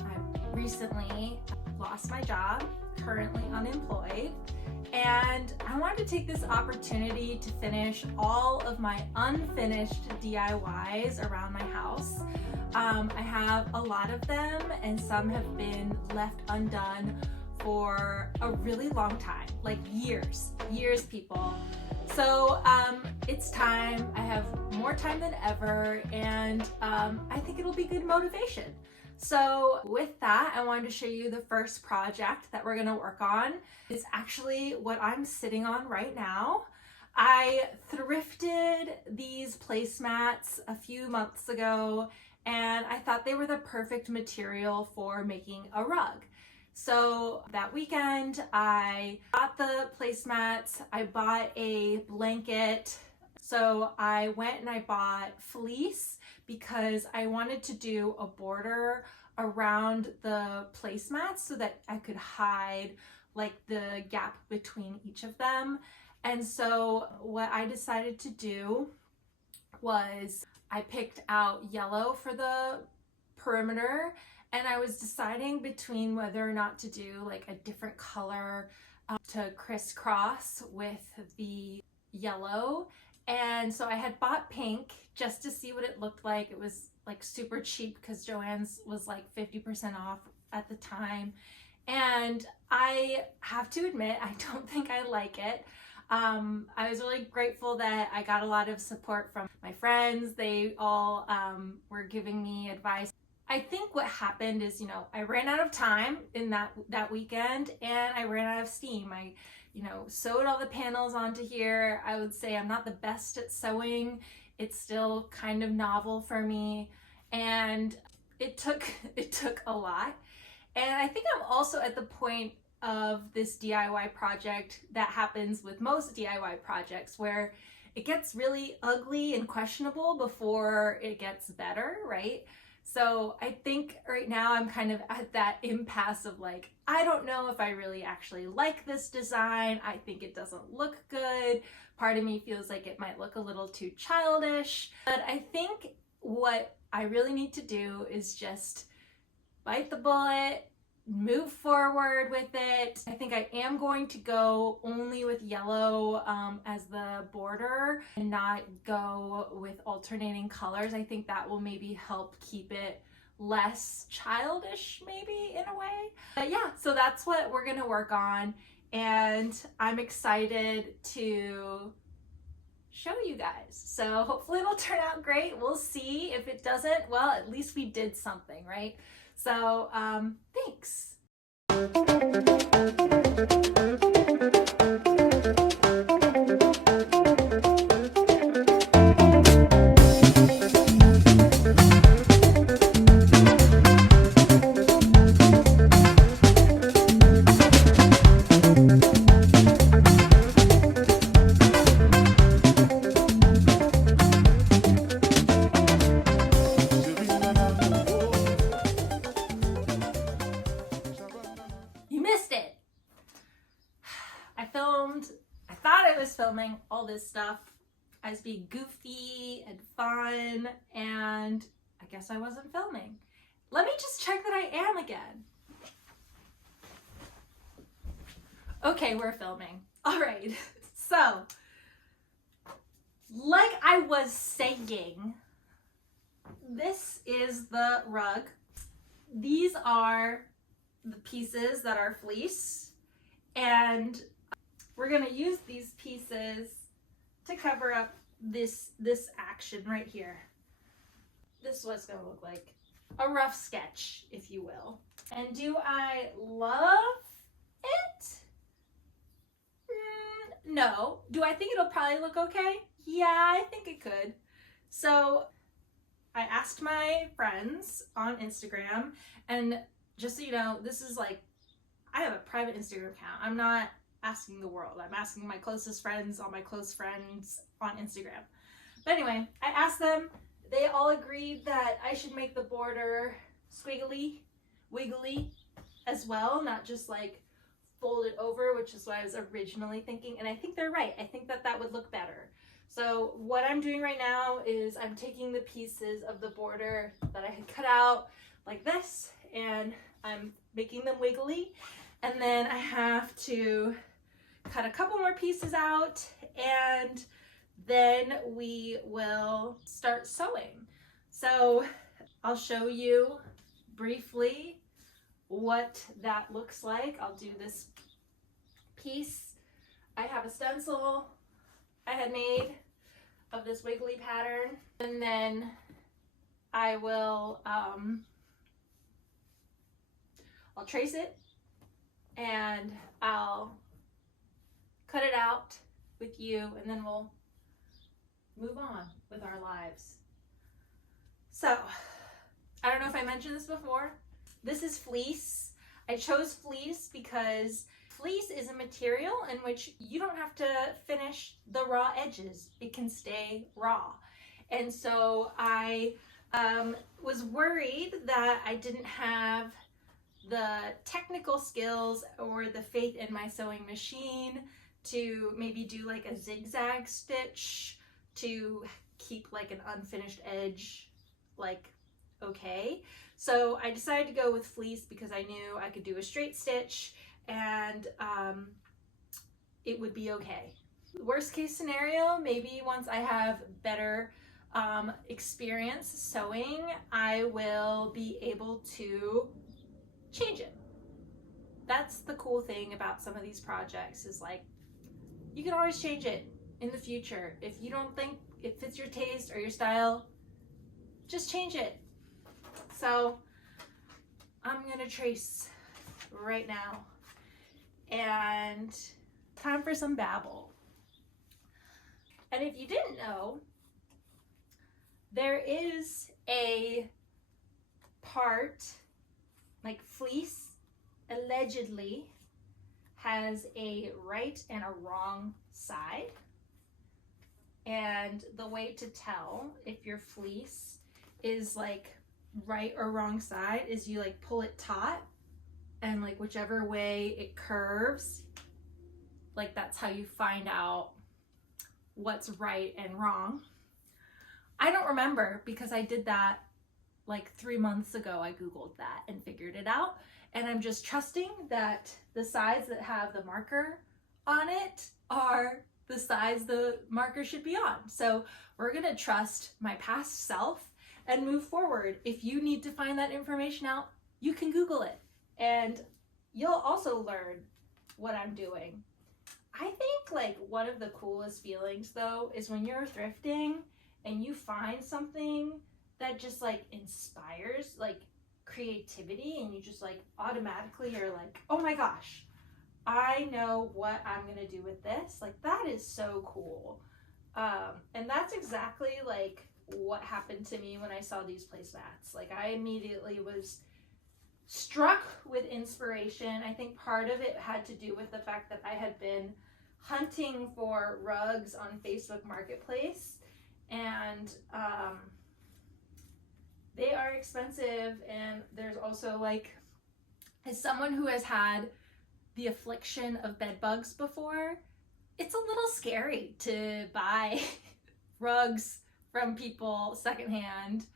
I recently lost my job, currently unemployed, and I wanted to take this opportunity to finish all of my unfinished DIYs around my house. I have a lot of them, and some have been left undone for a really long time, like years, people. So it's time. I have more time than ever, and I think it'll be good motivation. So with that, I wanted to show you the first project that we're gonna work on. It's actually what I'm sitting on right now. I thrifted these placemats a few months ago, and I thought they were the perfect material for making a rug. So that weekend, I bought the placemats, I bought a blanket. So I went and I bought fleece because I wanted to do a border around the placemats so that I could hide like the gap between each of them. And so what I decided to do was I picked out yellow for the perimeter, and I was deciding between whether or not to do like a different color to crisscross with the yellow. And so I had bought pink just to see what it looked like. It was like super cheap because Joann's was like 50% off at the time. And I have to admit, I don't think I like it. I was really grateful that I got a lot of support from my friends. They all were giving me advice. I think what happened is, I ran out of time in that weekend, and I ran out of steam. I sewed all the panels onto here. I would say I'm not the best at sewing. It's still kind of novel for me, and it took a lot. And I think I'm also at the point of this DIY project that happens with most DIY projects, where it gets really ugly and questionable before it gets better, right? So I think right now I'm kind of at that impasse of like, I don't know if I really actually like this design. I think it doesn't look good. Part of me feels like it might look a little too childish. But I think what I really need to do is just bite the bullet, move forward with it. I think I am going to go only with yellow as the border and not go with alternating colors. I think that will maybe help keep it less childish, maybe, in a way. But yeah, so that's what we're gonna work on, and I'm excited to show you guys. So hopefully it'll turn out great. We'll see. If it doesn't, well, at least we did something, right? So thanks. I thought I was filming all this stuff as being goofy and fun, and I guess I wasn't filming. Let me just check that I am again. Okay, we're filming. All right, so like I was saying, this is the rug. These are the pieces that are fleece, and we're gonna use these pieces to cover up this action right here. This is what it's gonna look like. A rough sketch, if you will. And do I love it? No. Do I think it'll probably look okay? Yeah, I think it could. So I asked my friends on Instagram, and just so you know, this is like, I have a private Instagram account. I'm not asking the world. I'm asking my closest friends, all my close friends on Instagram. But anyway, I asked them. They all agreed that I should make the border squiggly, wiggly as well, not just like fold it over, which is what I was originally thinking. And I think they're right. I think that that would look better. So what I'm doing right now is I'm taking the pieces of the border that I had cut out like this, and I'm making them wiggly. And then I have to cut a couple more pieces out, and then we will start sewing. So I'll show you briefly what that looks like. I'll do this piece. I have a stencil I had made of this wiggly pattern, and then I will I'll trace it and I'll cut it out with you, and then we'll move on with our lives. So I don't know if I mentioned this before. This is fleece. I chose fleece because fleece is a material in which you don't have to finish the raw edges. It can stay raw. And so I was worried that I didn't have the technical skills or the faith in my sewing machine to maybe do like a zigzag stitch to keep like an unfinished edge like okay. So I decided to go with fleece because I knew I could do a straight stitch and it would be okay. Worst case scenario, maybe once I have better experience sewing, I will be able to change it. That's the cool thing about some of these projects, is like you can always change it in the future. If you don't think it fits your taste or your style, just change it. So I'm gonna trace right now, and time for some babble. And if you didn't know, there is a part, like fleece allegedly has a right and a wrong side. And the way to tell if your fleece is like right or wrong side is you like pull it taut, and like whichever way it curves, like that's how you find out what's right and wrong. I don't remember because I did that like 3 months ago. I Googled that and figured it out. And I'm just trusting that the sides that have the marker on it are the sides the marker should be on. So we're gonna trust my past self and move forward. If you need to find that information out, you can Google it, and you'll also learn what I'm doing. I think like one of the coolest feelings though is when you're thrifting and you find something that just like inspires like creativity, and you just like automatically are like, oh my gosh, I know what I'm gonna do with this. Like that is so cool. And that's exactly like what happened to me when I saw these placemats. Like I immediately was struck with inspiration. I think part of it had to do with the fact that I had been hunting for rugs on Facebook Marketplace, and they are expensive. And there's also like, as someone who has had the affliction of bed bugs before, it's a little scary to buy rugs from people secondhand.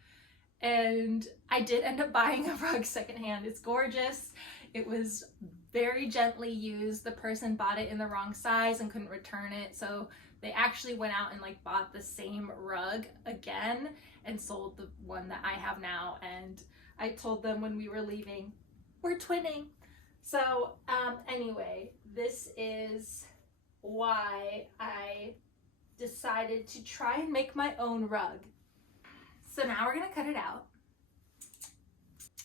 And I did end up buying a rug secondhand. It's gorgeous. It was very gently used. The person bought it in the wrong size and couldn't return it. So they actually went out and like bought the same rug again and sold the one that I have now. And I told them when we were leaving, we're twinning. So anyway, this is why I decided to try and make my own rug. So now we're gonna cut it out.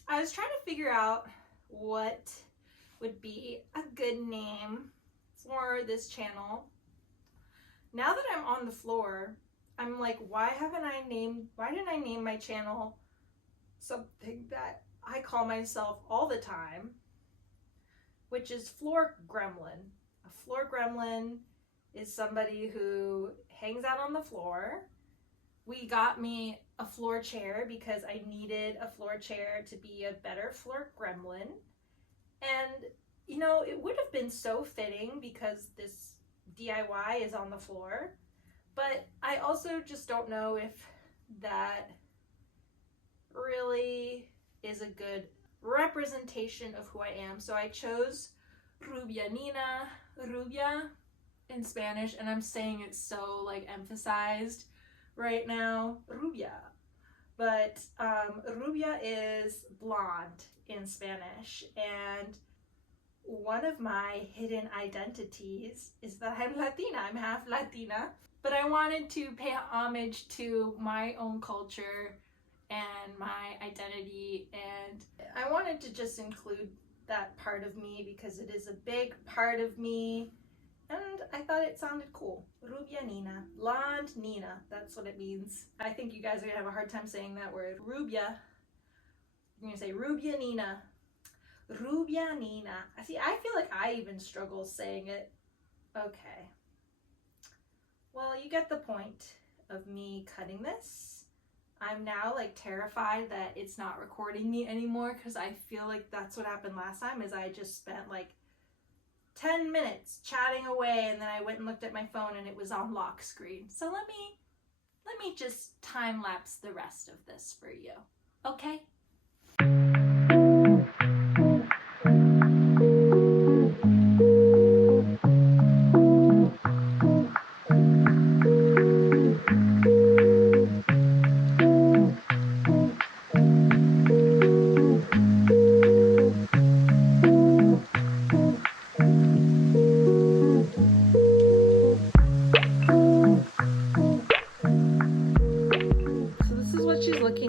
I was trying to figure out what would be a good name for this channel. Now that I'm on the floor, I'm like, why didn't I name my channel something that I call myself all the time, which is Floor Gremlin. A floor gremlin is somebody who hangs out on the floor. We got me a floor chair because I needed a floor chair to be a better floor gremlin. And, you know, it would have been so fitting because this DIY is on the floor. But I also just don't know if that really is a good representation of who I am. So I chose Rubia Nina, Rubia in Spanish, and I'm saying it so like emphasized right now, Rubia. But Rubia is blonde in Spanish, and one of my hidden identities is that I'm Latina. I'm half Latina, but I wanted to pay homage to my own culture and my identity, and I wanted to just include that part of me because it is a big part of me, and I thought it sounded cool. Rubia Nina, blonde Nina, that's what it means. I think you guys are gonna have a hard time saying that word. Rubia, you're gonna say Rubia Nina. Rubia Nina. See, I feel like I even struggle saying it. Okay. Well, you get the point of me cutting this. I'm now like terrified that it's not recording me anymore because I feel like that's what happened last time is I just spent like 10 minutes chatting away and then I went and looked at my phone and it was on lock screen. So let me just time lapse the rest of this for you. Okay?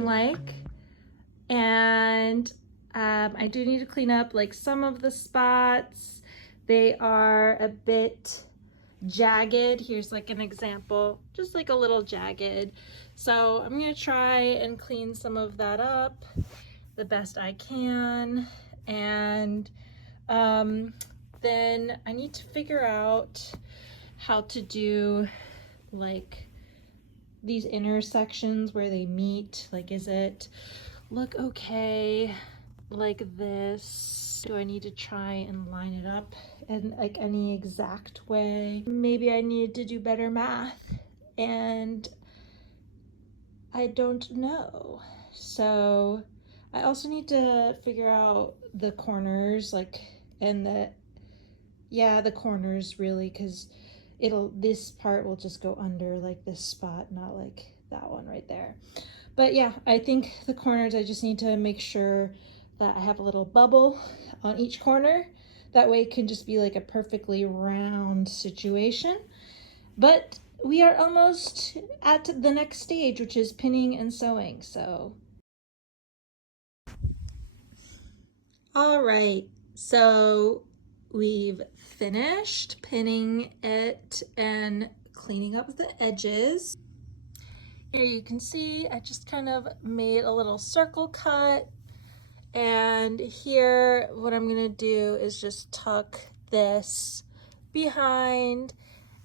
Like, and I do need to clean up like some of the spots. They are a bit jagged. Here's like an example, just like a little jagged. So I'm gonna try and clean some of that up the best I can, and then I need to figure out how to do like these intersections where they meet. Like, is it look okay like this? Do I need to try and line it up in like any exact way? Maybe I need to do better math and I don't know. So I also need to figure out the corners, like, and the corners really, because this part will just go under like this spot, not like that one right there. But yeah, I think the corners, I just need to make sure that I have a little bubble on each corner. That way it can just be like a perfectly round situation. But we are almost at the next stage, which is pinning and sewing. So, all right, so we've finished pinning it and cleaning up the edges. Here you can see I just kind of made a little circle cut, and here what I'm gonna do is just tuck this behind.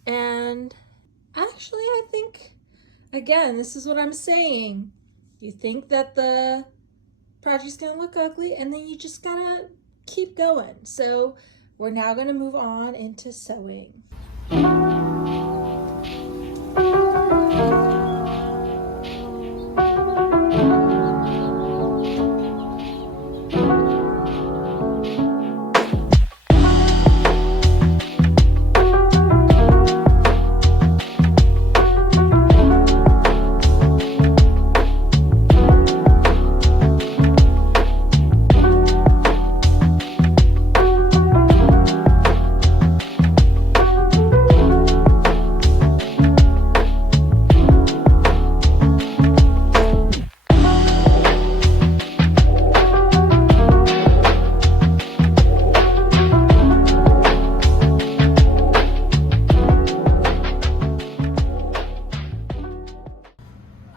And actually I think, again, this is what I'm saying, you think that the project's gonna look ugly and then you just gotta keep going. So we're now going to move on into sewing.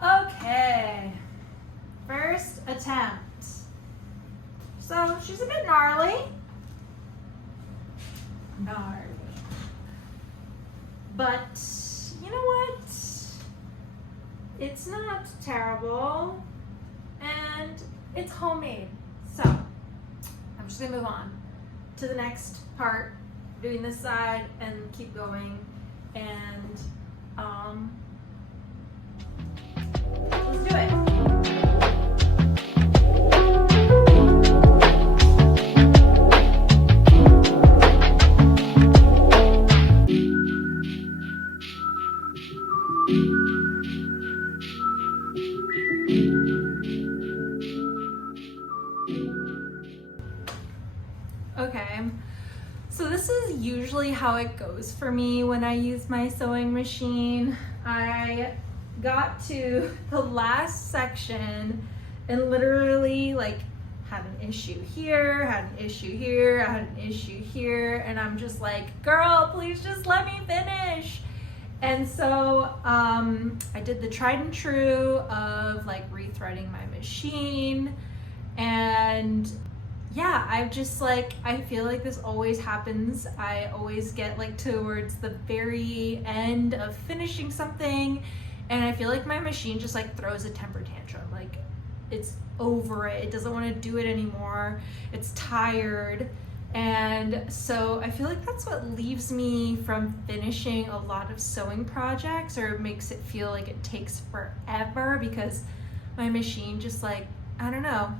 Okay, first attempt. So she's a bit gnarly. But you know what? It's not terrible and it's homemade. So I'm just gonna move on to the next part, doing this side and keep going, and let's do it. Okay, so this is usually how it goes for me when I use my sewing machine. I got to the last section and literally like had an issue here, had an issue here, I had an issue here, and I'm just like, girl, please just let me finish. And so I did the tried and true of like rethreading my machine, and yeah, I've just like, I feel like this always happens. I always get like towards the very end of finishing something, and I feel like my machine just like throws a temper tantrum. Like it's over it. It doesn't want to do it anymore. It's tired. And so I feel like that's what leaves me from finishing a lot of sewing projects, or makes it feel like it takes forever, because my machine just like, I don't know,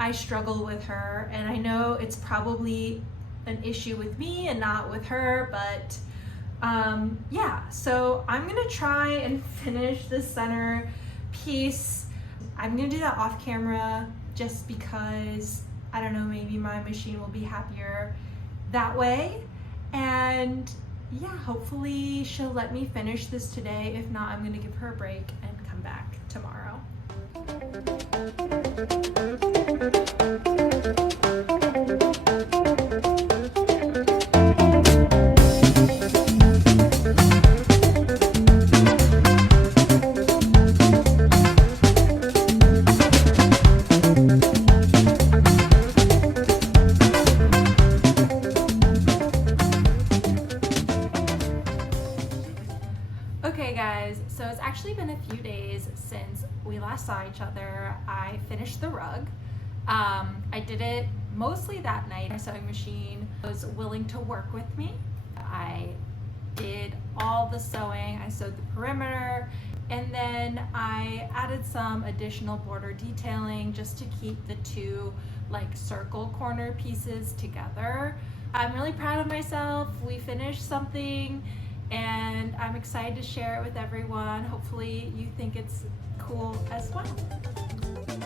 I struggle with her, and I know it's probably an issue with me and not with her, but yeah, so I'm gonna try and finish the center piece. I'm gonna do that off camera just because, I don't know, maybe my machine will be happier that way. And yeah, hopefully she'll let me finish this today. If not, I'm gonna give her a break and come back tomorrow. Okay guys, so it's actually been a few days since we last saw each other. I finished the rug. I did it mostly that night. My sewing machine was willing to work with me. I did all the sewing. I sewed the perimeter, and then I added some additional border detailing just to keep the two like circle corner pieces together. I'm really proud of myself. We finished something, and I'm excited to share it with everyone. Hopefully you think it's cool as well.